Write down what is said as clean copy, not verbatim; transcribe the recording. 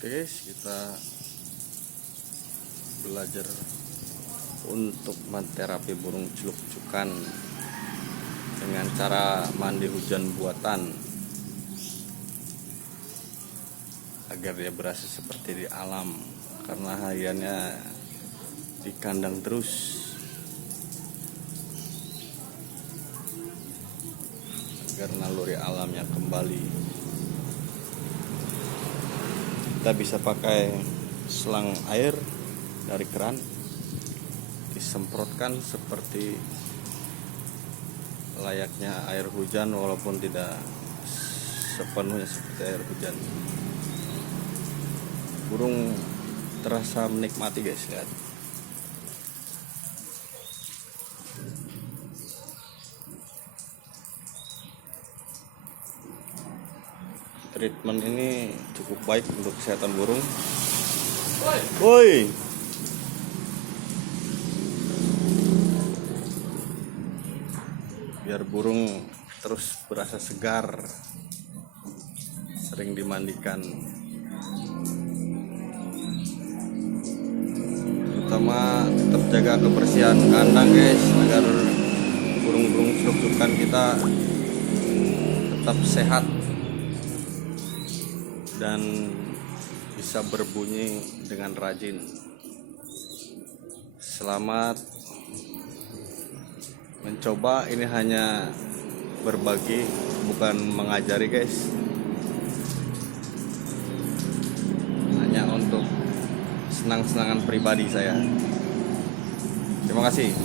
Oke guys, kita belajar untuk menterapi burung culuk-cukan dengan cara mandi hujan buatan agar dia berasa seperti di alam, karena hariannya di kandang terus, agar naluri alamnya kembali. Kita bisa pakai selang air dari keran, disemprotkan seperti layaknya air hujan, walaupun tidak sepenuhnya seperti air hujan. Burung terasa menikmati guys, lihat. Treatment ini cukup baik untuk kesehatan burung. Woi. Biar burung terus berasa segar, sering dimandikan. Terutama tetap jaga kebersihan kandang guys, agar burung-burung culuk-cukan kita tetap sehat dan bisa berbunyi dengan rajin. Selamat mencoba, ini hanya berbagi, bukan mengajari guys, hanya untuk senang-senangan pribadi saya. Terima kasih.